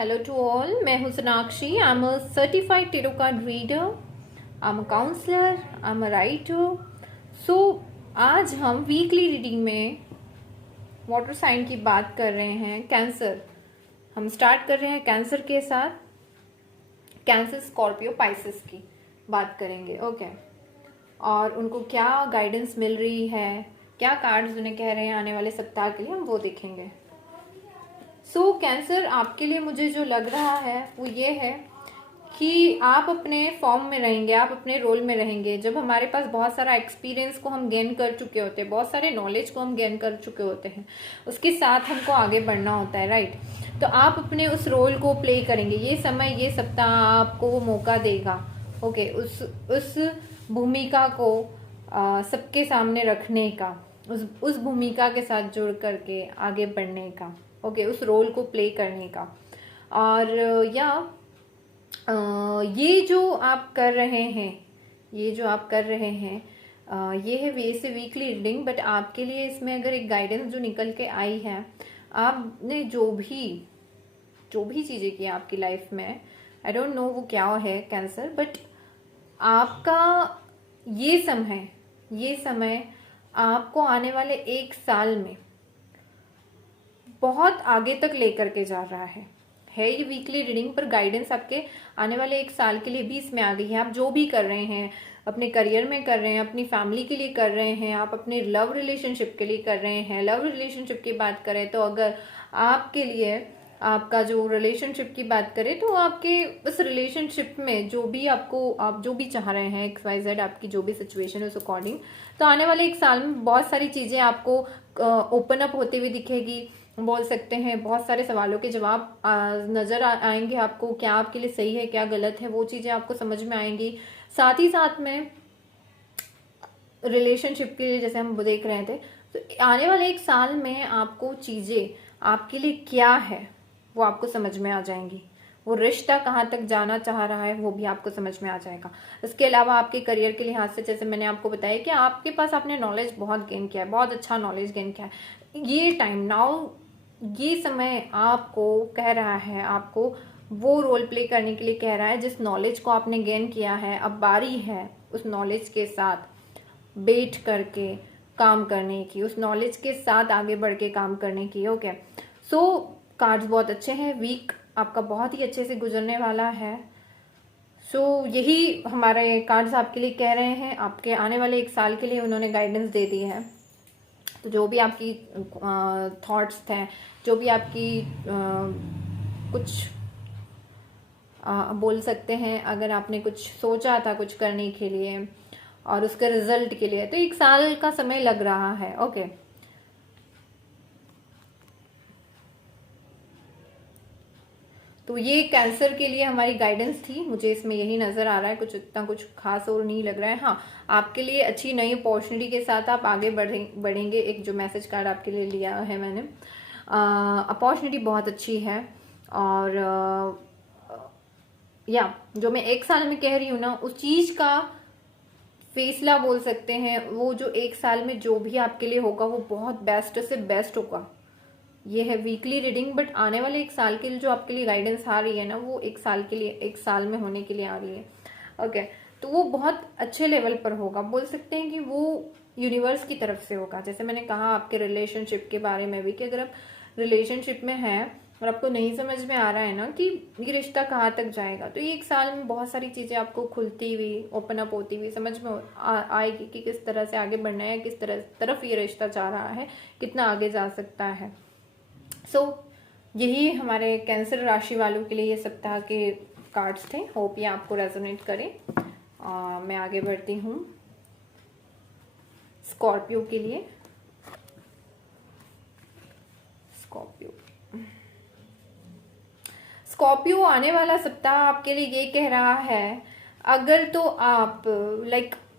Hello to all. मैं हूँ Sonakshi. I'm a certified tarot card reader. I'm a counselor. I'm a writer. So आज हम weekly reading में water sign की बात कर रहे हैं. कैंसर. हम स्टार्ट कर रहे हैं कैंसर के साथ. कैंसर, स्कॉर्पियो, पाइसेस की बात करेंगे. ओके. और उनको क्या गाइडेंस मिल रही है, क्या कार्ड्स उन्हें कह रहे हैं आने वाले सप्ताह के लिए, हम वो देखेंगे. सो कैंसर, आपके लिए मुझे जो लग रहा है वो ये है कि आप अपने फॉर्म में रहेंगे, आप अपने रोल में रहेंगे. जब हमारे पास बहुत सारा एक्सपीरियंस को हम गेन कर चुके होते हैं, बहुत सारे नॉलेज को हम गेन कर चुके होते हैं, उसके साथ हमको आगे बढ़ना होता है, राइट. तो आप अपने उस रोल को प्ले करेंगे. ये समय, ये सप्ताह आपको वो मौका देगा. ओके. उस भूमिका को सबके सामने रखने का, उस भूमिका के साथ जुड़ करके आगे बढ़ने का. ओके. उस रोल को प्ले करने का. और ये जो आप कर रहे हैं, ये है वैसे वीकली रीडिंग. बट आपके लिए इसमें अगर एक गाइडेंस जो निकल के आई है, आपने जो भी चीजें की आपकी लाइफ में, आई डोंट नो वो क्या है कैंसर, बट आपका ये समय आपको आने वाले 1 साल में बहुत आगे तक लेकर के जा रहा है. ये वीकली रीडिंग, पर गाइडेंस आपके आने वाले 1 साल के लिए भी इसमें आ गई है. आप जो भी कर रहे हैं, अपने करियर में कर रहे हैं, अपनी फैमिली के लिए कर रहे हैं, आप अपने लव रिलेशनशिप के लिए कर रहे हैं. लव रिलेशनशिप की बात करें तो अगर आपके लिए आपका जो रिलेशनशिप की बात करें तो आपके उस रिलेशनशिप में आप जो भी चाह रहे हैं, XYZ आपकी जो भी सिचुएशन है उस अकॉर्डिंग, तो आने वाले 1 साल में बहुत सारी चीजें आपको ओपन अप होते हुए दिखेगी. बोल सकते हैं बहुत सारे सवालों के जवाब नजर आएंगे आपको. क्या आपके लिए सही है, क्या गलत है, वो चीजें आपको समझ में आएंगी. साथ ही साथ में रिलेशनशिप के लिए जैसे हम देख रहे थे, तो आने वाले 1 साल में आपको चीजें आपके लिए क्या है वो आपको समझ में आ जाएंगी. वो रिश्ता कहाँ तक जाना चाह रहा है वो भी आपको समझ में आ जाएगा. इसके अलावा आपके करियर के लिहाज से, जैसे मैंने आपको बताया कि आपके पास आपने नॉलेज बहुत गेन किया है, बहुत अच्छा नॉलेज गेन किया है. ये टाइम नाउ, ये समय आपको कह रहा है, आपको वो रोल प्ले करने के लिए कह रहा है जिस नॉलेज को आपने गेन किया है. अब बारी है उस नॉलेज के साथ बैठ करके काम करने की, उस नॉलेज के साथ आगे बढ़ के काम करने की. ओके. सो कार्ड्स बहुत अच्छे हैं. वीक आपका बहुत ही अच्छे से गुजरने वाला है. सो यही हमारे कार्ड्स आपके लिए कह रहे हैं. आपके आने वाले 1 साल के लिए उन्होंने गाइडेंस दे दी है. तो जो भी आपकी थॉट्स थे, जो भी आपकी कुछ बोल सकते हैं, अगर आपने कुछ सोचा था कुछ करने के लिए और उसके रिजल्ट के लिए, तो 1 साल का समय लग रहा है. ओके. तो ये कैंसर के लिए हमारी गाइडेंस थी. मुझे इसमें यही नजर आ रहा है, कुछ इतना कुछ खास और नहीं लग रहा है. हाँ, आपके लिए अच्छी नई अपॉर्चुनिटी के साथ आप आगे बढ़ेंगे. एक जो मैसेज कार्ड आपके लिए लिया है मैंने, अपॉर्चुनिटी बहुत अच्छी है. और जो मैं 1 साल में कह रही हूँ ना, उस चीज का फैसला बोल सकते हैं. वो जो 1 साल में जो भी आपके लिए होगा वो बहुत बेस्ट से बेस्ट होगा. ये है वीकली रीडिंग. बट आने वाले 1 साल के लिए जो आपके लिए गाइडेंस आ रही है ना, वो 1 साल के लिए, 1 साल में होने के लिए आ रही है. ओके. तो वो बहुत अच्छे लेवल पर होगा. बोल सकते हैं कि वो यूनिवर्स की तरफ से होगा. जैसे मैंने कहा आपके रिलेशनशिप के बारे में भी, कि अगर आप रिलेशनशिप में हैं और आपको नहीं समझ में आ रहा है ना कि ये रिश्ता कहाँ तक जाएगा, तो ये 1 साल में बहुत सारी चीजें आपको खुलती हुई, ओपन अप होती हुई समझ में आएगी कि किस तरह से आगे बढ़ना है, किस तरफ ये रिश्ता जा रहा है, कितना आगे जा सकता है. सो यही हमारे कैंसर राशि वालों के लिए ये सप्ताह के कार्ड्स थे. होप ये आपको रेजोनेट करे. मैं आगे बढ़ती हूँ स्कॉर्पियो के लिए. स्कॉर्पियो आने वाला सप्ताह आपके लिए ये कह रहा है, अगर तो आप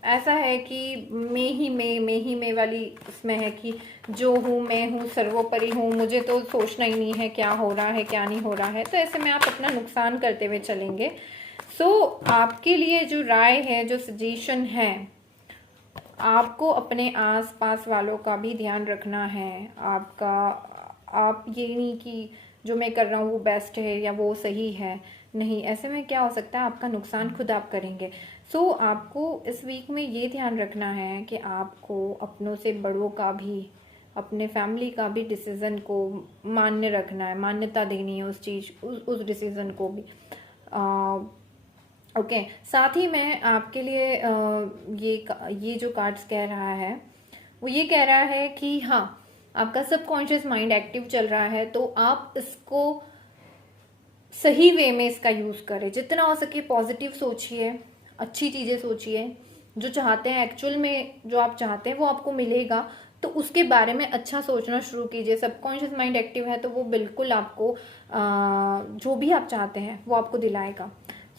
ऐसा है कि मैं ही मैं वाली उसमें है कि जो हूँ मैं हूँ, सर्वोपरि हूँ, मुझे तो सोचना ही नहीं है क्या हो रहा है क्या नहीं हो रहा है. तो ऐसे में आप अपना नुकसान करते हुए चलेंगे. सो आपके लिए जो राय है, जो सजेशन है, आपको अपने आस पास वालों का भी ध्यान रखना है. आप ये नहीं कि जो मैं कर रहा हूँ वो बेस्ट है या वो सही है। नहीं, ऐसे में क्या हो सकता है, आपका नुकसान खुद आप करेंगे। सो आपको इस वीक में ये ध्यान रखना है कि आपको अपनों से बड़ों का भी, अपने फैमिली का भी डिसीज़न को मान्य रखना है, मान्यता देनी है उस चीज़, उस डिसीज़न को भी। ओके, साथ ही मैं आपके लिए ये जो कार्ड्स कह रहा है वो ये कह रहा है कि हाँ, आपका सबकॉन्शियस माइंड एक्टिव चल रहा है, तो आप इसको सही वे में इसका यूज़ करें। जितना हो सके पॉजिटिव सोचिए, अच्छी चीज़ें सोचिए। जो चाहते हैं एक्चुअल में, जो आप चाहते हैं वो आपको मिलेगा, तो उसके बारे में अच्छा सोचना शुरू कीजिए। सबकॉन्शियस माइंड एक्टिव है तो वो बिल्कुल आपको जो भी आप चाहते हैं वो आपको दिलाएगा।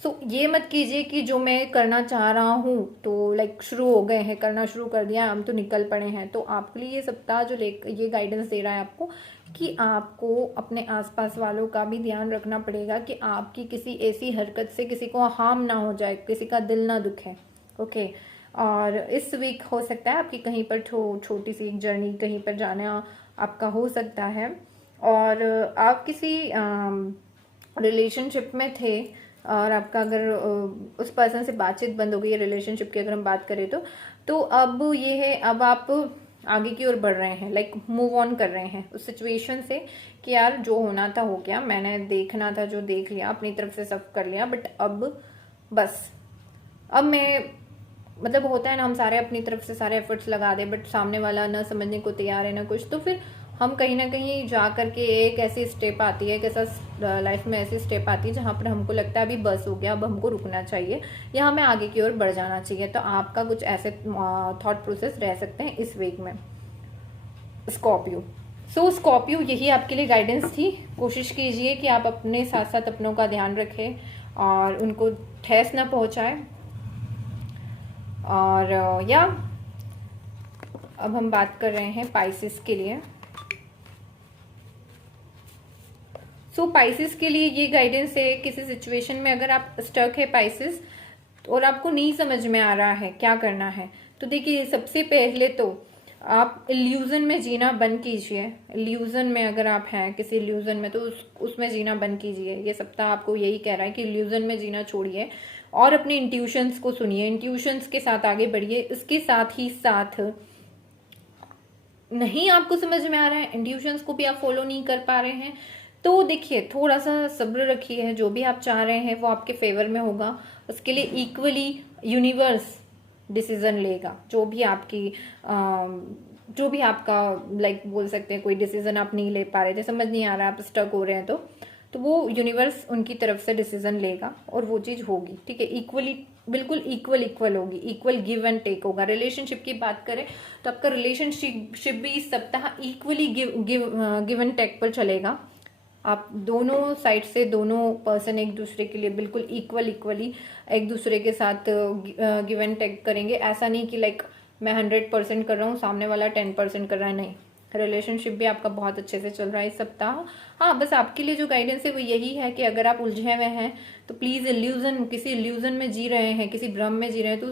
सो ये मत कीजिए कि जो मैं करना चाह रहा हूँ तो लाइक शुरू हो गए हैं, करना शुरू कर दिया, हम तो निकल पड़े हैं। तो आपके लिए ये सप्ताह जो ये गाइडेंस दे रहा है आपको कि आपको अपने आसपास वालों का भी ध्यान रखना पड़ेगा कि आपकी किसी ऐसी हरकत से किसी को हार्म ना हो जाए, किसी का दिल ना दुखे। ओके, और इस वीक हो सकता है आपकी कहीं पर छोटी सी एक जर्नी कहीं पर जाना आपका हो सकता है, और आप किसी रिलेशनशिप में थे और आपका अगर उस पर्सन से बातचीत बंद हो गई है, रिलेशनशिप की अगर हम बात करें तो अब ये है, अब आप आगे की ओर बढ़ रहे हैं, लाइक मूव ऑन कर रहे हैं उस सिचुएशन से कि यार जो होना था हो गया, मैंने देखना था जो देख लिया, अपनी तरफ से सब कर लिया, बट अब बस अब मैं, मतलब होता है ना, हम सारे अपनी तरफ से सारे एफर्ट्स लगा दे बट सामने वाला ना समझने को तैयार है ना कुछ, तो फिर हम कहीं ना कहीं जा करके एक ऐसी स्टेप आती है, एक ऐसा लाइफ में ऐसी स्टेप आती है जहाँ पर हमको लगता है अभी बस हो गया, अब हमको रुकना चाहिए या हमें आगे की ओर बढ़ जाना चाहिए। तो आपका कुछ ऐसे थॉट प्रोसेस रह सकते हैं इस वीक में, स्कॉर्पियो। सो स्कॉर्पियो, यही आपके लिए गाइडेंस थी। कोशिश कीजिए कि आप अपने साथ साथ अपनों का ध्यान रखें और उनको ठेस ना पहुंचाए। और या अब हम बात कर रहे हैं पाइसेस के लिए। सो पाइसेस के लिए ये गाइडेंस है, किसी सिचुएशन में अगर आप स्टक है पाइसेस और आपको नहीं समझ में आ रहा है क्या करना है, तो देखिए सबसे पहले तो आप इल्यूजन में जीना बंद कीजिए। इल्यूजन में अगर आप हैं किसी इल्यूजन में, तो उसमें जीना बंद कीजिए। ये सप्ताह आपको यही कह रहा है कि इल्यूजन में जीना छोड़िए और अपने इंट्यूशंस को सुनिए, इंट्यूशंस के साथ आगे बढ़िए। इसके साथ ही साथ नहीं आपको समझ में आ रहा है, इंट्यूशंस को भी आप फॉलो नहीं कर पा रहे हैं, तो देखिए थोड़ा सा सब्र रखिए। जो भी आप चाह रहे हैं वो आपके फेवर में होगा। उसके लिए इक्वली यूनिवर्स डिसीजन लेगा। जो भी आपका लाइक बोल सकते हैं, कोई डिसीजन आप नहीं ले पा रहे थे, समझ नहीं आ रहा, आप स्टक हो रहे हैं, तो वो यूनिवर्स उनकी तरफ से डिसीजन लेगा और वो चीज होगी। ठीक है, इक्वली, बिल्कुल इक्वल होगी, इक्वल गिव एंड टेक होगा। रिलेशनशिप की बात करें तो आपका रिलेशनशिप भी इस सप्ताह इक्वली गिव एंड टेक पर चलेगा। आप दोनों साइड से, दोनों पर्सन एक दूसरे के लिए बिल्कुल इक्वली एक दूसरे के साथ गिव एंड टेक करेंगे। ऐसा नहीं कि लाइक मैं 100% कर रहा हूँ, सामने वाला 10% कर रहा है, नहीं। रिलेशनशिप भी आपका बहुत अच्छे से चल रहा है इस सप्ताह। हाँ, बस आपके लिए जो गाइडेंस है वो यही है कि अगर आप उलझे हुए हैं तो प्लीज किसी इल्यूजन में जी रहे हैं, किसी भ्रम में जी रहे हैं, तो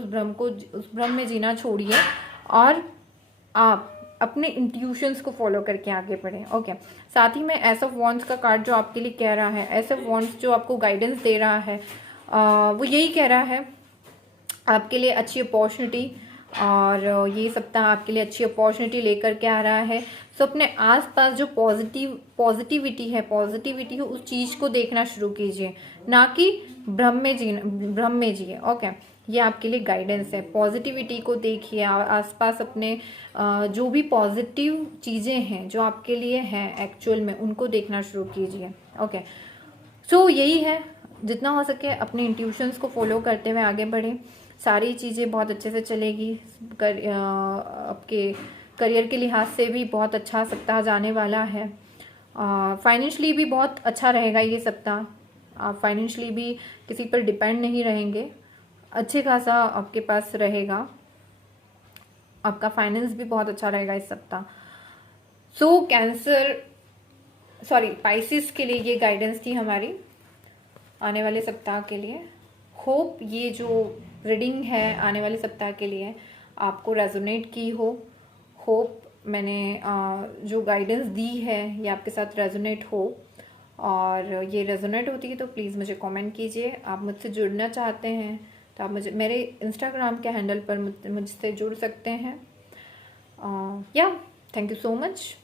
उस भ्रम में जीना छोड़िए और आप अपने इंट्यूशंस को फॉलो करके आगे बढ़ें। ओके, साथ ही में एस ऑफ वॉन्ड्स का कार्ड जो आपके लिए कह रहा है, एस ऑफ वॉन्ड्स जो आपको गाइडेंस दे रहा है वो यही कह रहा है आपके लिए अच्छी अपॉर्चुनिटी, और ये सप्ताह आपके लिए अच्छी अपॉर्चुनिटी लेकर के आ रहा है। सो अपने आसपास जो पॉजिटिविटी है उस चीज को देखना शुरू कीजिए, ना कि भ्रम में जिए। ओके, ये आपके लिए गाइडेंस है। पॉजिटिविटी को देखिए, आसपास अपने जो भी पॉजिटिव चीजें हैं जो आपके लिए हैं एक्चुअल में, उनको देखना शुरू कीजिए। ओके, सो यही है, जितना हो सके अपने इंट्यूशंस को फॉलो करते हुए आगे बढ़े, सारी चीज़ें बहुत अच्छे से चलेगी। आपके करियर के लिहाज से भी बहुत अच्छा सप्ताह जाने वाला है। फाइनेंशियली भी बहुत अच्छा रहेगा ये सप्ताह। आप फाइनेंशियली भी किसी पर डिपेंड नहीं रहेंगे, अच्छे खासा आपके पास रहेगा, आपका फाइनेंस भी बहुत अच्छा रहेगा इस सप्ताह। सो पाइसेस के लिए ये गाइडेंस थी हमारी आने वाले सप्ताह के लिए। होप ये जो रीडिंग है आने वाले सप्ताह के लिए आपको रेजोनेट की हो। होप मैंने जो गाइडेंस दी है ये आपके साथ रेजोनेट हो, और ये रेजोनेट होती है तो प्लीज़ मुझे कमेंट कीजिए। आप मुझसे जुड़ना चाहते हैं तो आप मुझे मेरे इंस्टाग्राम के हैंडल पर मुझसे जुड़ सकते हैं। या थैंक यू सो मच।